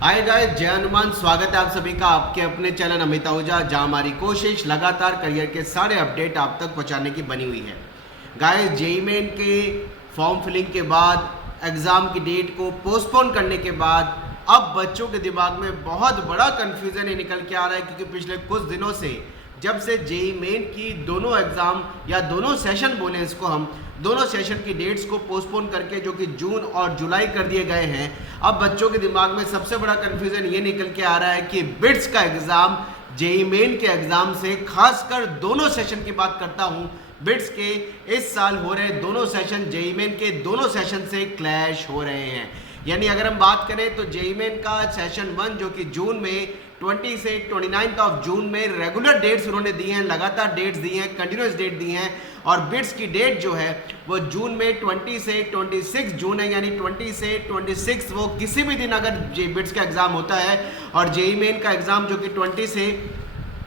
Hi guys, जय हनुमान। स्वागत है आप सभी का आपके अपने चैनल अमित आहूजा, जहां हमारी कोशिश लगातार करियर के सारे अपडेट आप तक पहुंचाने की बनी हुई है। गाइस, जेईई मेन के फॉर्म फिलिंग के बाद एग्ज़ाम की डेट को पोस्टपोन करने के बाद अब बच्चों के दिमाग में बहुत बड़ा कन्फ्यूज़न निकल के आ रहा है, क्योंकि पिछले कुछ दिनों से जब से जेईई मेन की दोनों एग्ज़ाम या दोनों सेशन बोले इसको हम, दोनों सेशन की डेट्स को पोस्टपोन करके जो कि जून और जुलाई कर दिए गए हैं, अब बच्चों के दिमाग में सबसे बड़ा कन्फ्यूज़न ये निकल के आ रहा है कि बिट्स का एग्ज़ाम जेईई मेन के एग्ज़ाम से, खासकर दोनों सेशन की बात करता हूँ, बिट्स के इस साल हो रहे दोनों सेशन जेईई मेन के दोनों सेशन से क्लैश हो रहे हैं। यानी अगर हम बात करें तो जेईई मेन का सेशन 1 जो कि जून में 20 से 29 ऑफ जून में रेगुलर डेट्स उन्होंने दी हैं, लगातार डेट्स दी हैं, कंटिन्यूस डेट दी हैं, और बिट्स की डेट जो है वो जून में 20 से 26 जून है। यानी 20 से 26 वो किसी भी दिन अगर बिट्स का एग्ज़ाम होता है, और जेईई मेन का एग्ज़ाम जो कि 20 से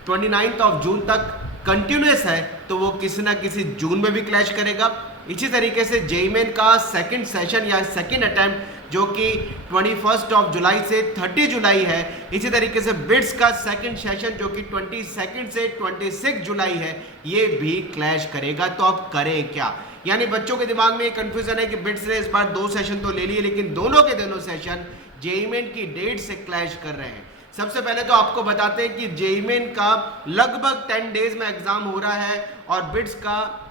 29 ऑफ जून तक कंटिन्यूस है, तो वो किसी ना किसी जून में भी क्लैश करेगा। इसी तरीके से जेईई मेन का सेकंड सेशन या सेकंड अटेम्प्ट जो कि 21 ऑफ जुलाई से 30 जुलाई है, इसी तरीके से बिट्स का सेकंड सेशन जो कि 22 से 26 जुलाई है, ये भी क्लैश करेगा। तो अब करें क्या? यानी बच्चों के दिमाग में कंफ्यूजन है कि बिट्स ने इस बार 2 सेशन तो ले लिए, लेकिन दोनों के दोनों सेशन जेईई मेन की डेट से क्लैश कर रहे हैं। सबसे पहले तो आपको बताते हैं कि जेईई मेन का लगभग 10 डेज में एग्जाम हो रहा है, और बिट्स का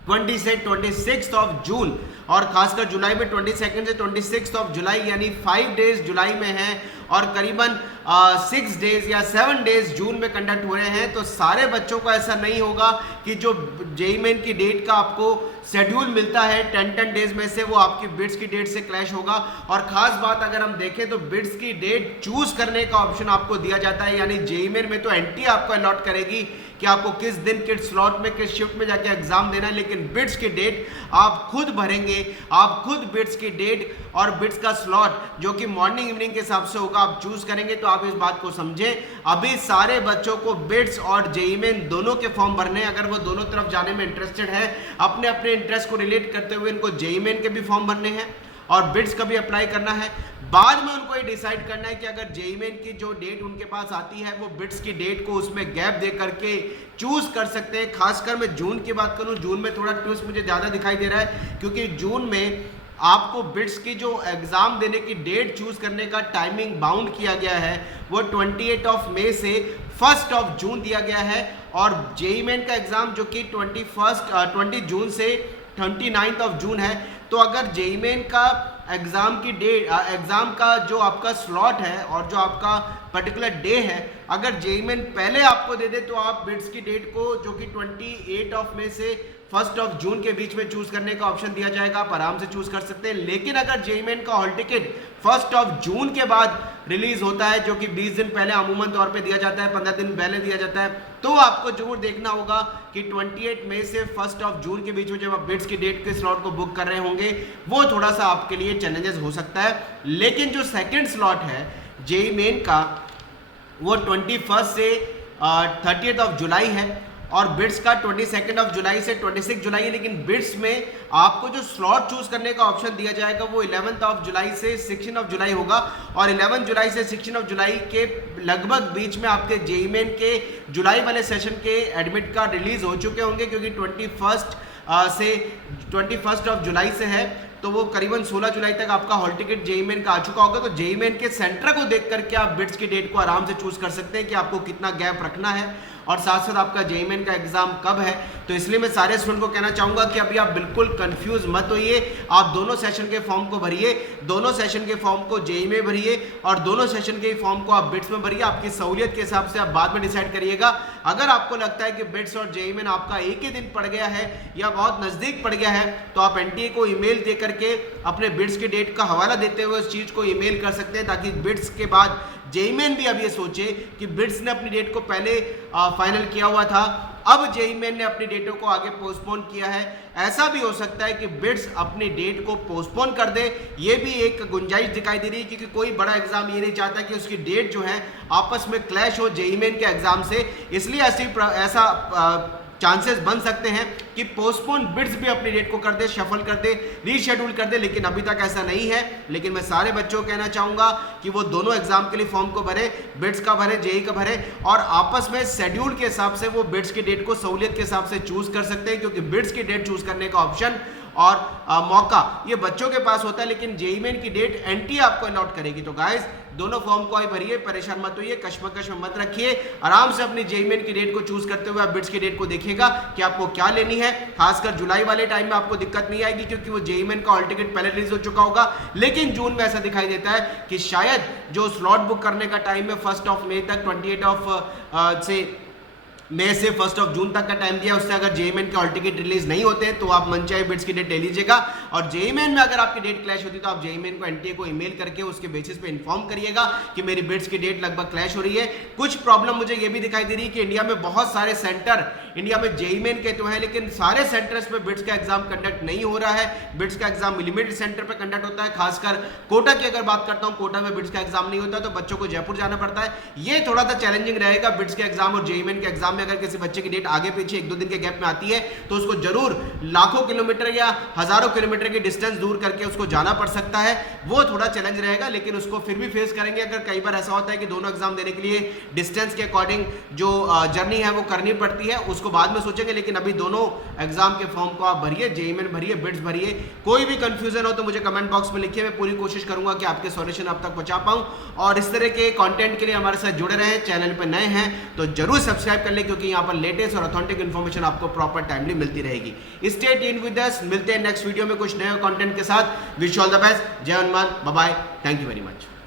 20 से 26 ऑफ जून, और खासकर जुलाई में 22 से 26 ऑफ जुलाई, यानी 5 डेज जुलाई में है, और करीबन 6 डेज या 7 डेज जून में कंडक्ट हो रहे हैं। तो सारे बच्चों को ऐसा नहीं होगा कि जो जेईई मेन की डेट का आपको शेड्यूल मिलता है 10 डेज में से, वो आपकी बिट्स की डेट से क्लैश होगा। और खास बात अगर हम देखें तो बिट्स की डेट चूज करने का ऑप्शन आपको दिया जाता है। यानी जेईई मेन में तो एनटीए आपको अलॉट करेगी कि आपको किस दिन, किस स्लॉट में, किस शिफ्ट में जाके एग्जाम देना है, लेकिन बिट्स की डेट आप खुद भरेंगे। आप खुद बिट्स की डेट और बिट्स का स्लॉट जो कि मॉर्निंग इवनिंग के हिसाब से होगा, आप चूज करेंगे। तो आप इस बात को समझें, अभी सारे बच्चों को बिट्स और जेईई मेन दोनों के फॉर्म भरने हैं। अगर वो दोनों तरफ जाने में इंटरेस्टेड है, अपने अपने इंटरेस्ट को रिलेट करते हुए इनको जेईई मेन के भी फॉर्म भरने हैं और बिट्स का भी अप्लाई करना है। बाद में उनको ये डिसाइड करना है कि अगर जेईई मेन की जो डेट उनके पास आती है, वो बिट्स की डेट को उसमें गैप दे करके चूज कर सकते हैं। खासकर मैं जून की बात करूं, जून में थोड़ा ट्विस्ट मुझे ज़्यादा दिखाई दे रहा है, क्योंकि जून में आपको बिट्स की जो एग्ज़ाम देने की डेट चूज करने का टाइमिंग बाउंड किया गया है, वो 28 ऑफ मई से 1 ऑफ जून दिया गया है। और जेईई मेन का एग्ज़ाम जो कि 20 जून से 29 ऑफ जून है। तो अगर जेईई मेन का एग्ज़ाम की डेट, एग्ज़ाम का जो आपका स्लॉट है और जो आपका पर्टिकुलर डे है, अगर जेईई मेन पहले आपको दे दे, तो आप बिट्स की डेट को जो कि 28 ऑफ मई से 1 ऑफ जून के बीच में चूज करने का ऑप्शन दिया जाएगा। आप आराम से चूज कर सकते हैं। लेकिन अगर जेईई मेन का हॉल टिकट 1 ऑफ जून के बाद रिलीज होता है, जो कि 20 दिन पहले अमूमन तौर पे दिया जाता है, 15 दिन पहले दिया जाता है, तो आपको जरूर देखना होगा कि 28 मई से 1 ऑफ जून के बीच में जब आप बिट्स की डेट के स्लॉट को बुक कर रहे होंगे, वो थोड़ा सा आपके लिए चैलेंजेस हो सकता है। लेकिन जो सेकेंड स्लॉट है जेईई मेन का, वो 21 से 30 ऑफ जुलाई है, और बिट्स का 22 ऑफ जुलाई से 26 जुलाई है। लेकिन बिट्स में आपको जो स्लॉट चूज करने का ऑप्शन दिया जाएगा, वो 11 ऑफ जुलाई से 16 ऑफ जुलाई होगा, और 11 जुलाई से 16 ऑफ जुलाई के लगभग बीच में आपके जेईई मेन के जुलाई वाले सेशन के एडमिट कार्ड रिलीज हो चुके होंगे, क्योंकि 21 ऑफ जुलाई से है, तो वो करीबन 16 जुलाई तक आपका हॉल टिकट जेईई मेन का आ चुका होगा। तो जेईई मेन के सेंटर को देख करके आप बिट्स की डेट को आराम से चूज कर सकते हैं कि आपको कितना गैप रखना है, और साथ साथ आपका जेईई मेन का एग्जाम कब है। तो इसलिए मैं सारे स्टूडेंट को कहना चाहूंगा कि अभी आप बिल्कुल कंफ्यूज मत होइए। आप दोनों सेशन के फॉर्म को भरिए, दोनों सेशन के फॉर्म को जेईई में भरिए, और दोनों सेशन के फॉर्म को आप बिट्स में भरिए। आपकी सहूलियत के हिसाब से आप बाद में डिसाइड करिएगा। अगर आपको लगता है कि बिट्स और जेईई मेन आपका एक ही दिन पड़ गया है या बहुत नजदीक पड़ गया है, तो आप एनटीए को ईमेल दे करके अपने बिट्स की डेट का हवाला देते हुए उस चीज को ईमेल कर सकते हैं, ताकि बिट्स के बाद जेईई मेन भी अब ये सोचे कि बिट्स ने अपनी डेट को पहले फाइनल किया हुआ था, अब जेईई मेन ने अपनी डेटों को आगे पोस्टपोन किया है। ऐसा भी हो सकता है कि बिट्स अपनी डेट को पोस्टपोन कर दे, ये भी एक गुंजाइश दिखाई दे रही है, क्योंकि कोई बड़ा एग्जाम ये नहीं चाहता कि उसकी डेट जो है आपस में क्लैश हो जेईई मेन के एग्जाम से। इसलिए ऐसा चांसेस बन सकते हैं कि पोस्टपोन बिड्स भी अपनी डेट को कर दे, शफल कर दे, रीशेड्यूल कर दे, लेकिन अभी तक ऐसा नहीं है। लेकिन मैं सारे बच्चों को कहना चाहूंगा कि वो दोनों एग्जाम के लिए फॉर्म को भरे, बिड्स का भरे, जेई का भरे, और आपस में शेड्यूल के हिसाब से वो बिड्स की डेट को सहूलियत के हिसाब से चूज कर सकते हैं, क्योंकि बिड्स की डेट चूज करने का ऑप्शन और मौका ये बच्चों के पास होता है, लेकिन जेईई मेन की डेट एनटीए आपको अलॉट करेगी। तो गाइस दोनों फॉर्म को आई भरिए, परेशान मत होइए, कश्मकश में मत रखिए, आराम से अपनी जेईई मेन की डेट को चूज करते हुए आप बिट्स की डेट को देखिएगा कि आपको क्या लेनी है। खासकर जुलाई वाले टाइम में आपको दिक्कत नहीं आएगी, क्योंकि वो जेईई मेन का हॉल टिकट पहले रिलीज हो चुका होगा। लेकिन जून में ऐसा दिखाई देता है कि शायद जो स्लॉट बुक करने का टाइम है 1 मई तक, 28 मई से 1 जून तक का टाइम दिया, उससे अगर जेईई मेन के हॉल टिकट रिलीज नहीं होते हैं तो आप मनचाहे बिट्स की डेट ले लीजिएगा। और जेईई मेन में अगर आपकी डेट क्लैश होती है तो आप जेईई मेन को एनटीए को ईमेल करके उसके बेसिस पे इन्फॉर्म करिएगा कि मेरी बिट्स की डेट लगभग क्लैश हो रही है। कुछ प्रॉब्लम मुझे ये भी दिखाई दे रही है कि इंडिया में बहुत सारे सेंटर इंडिया में जेईई मेन के तो है, लेकिन सारे सेंटर्स पे बिट्स का एग्जाम कंडक्ट नहीं हो रहा है। बिट्स का एग्जाम लिमिटेड सेंटर पे कंडक्ट होता है। खासकर कोटा की अगर बात करता हूं, कोटा में बिट्स का एग्जाम नहीं होता, तो बच्चों को जयपुर जाना पड़ता है। ये थोड़ा सा चैलेंजिंग रहेगा बिट्स के एग्जाम और जेईई मेन के एग्जाम में। अगर किसी बच्चे की डेट आगे पीछे 1-2 दिन के गैप में आती है तो उसको जरूर लाखों किलोमीटर या हजारों किलोमीटर की डिस्टेंस दूर करके उसको जाना पड़ सकता है। वो थोड़ा चैलेंज रहेगा, लेकिन उसको फिर भी फेस करेंगे। अगर कई बार ऐसा होता है कि दोनों एग्जाम देने के लिए डिस्टेंस के अकॉर्डिंग जो जर्नी है वो करनी पड़ती है, उसको बाद में सोचेंगे। लेकिन अभी दोनों एग्जाम के फॉर्म को आप भरिए, जेईई मेन भरिए, बिट्स भरिए। कोई भी कंफ्यूजन हो तो मुझे कमेंट बॉक्स में लिखिए, मैं पूरी कोशिश करूंगा कि आपके सॉल्यूशन अब तक पहुंचा पाऊं। और इस तरह के कंटेंट के लिए हमारे साथ जुड़े रहे। चैनल पर नए हैं तो जरूर सब्सक्राइब कर ले, क्योंकि यहाँ पर लेटेस्ट और ऑथेंटिक इन्फॉर्मेशन आपको प्रॉपर टाइमली मिलती रहेगी। स्टे ट्यून्ड विद अस, मिलते हैं नेक्स्ट वीडियो में कुछ नए कंटेंट के साथ। विश ऑल द बेस्ट, जय Hanuman, bye bye, thank you very much.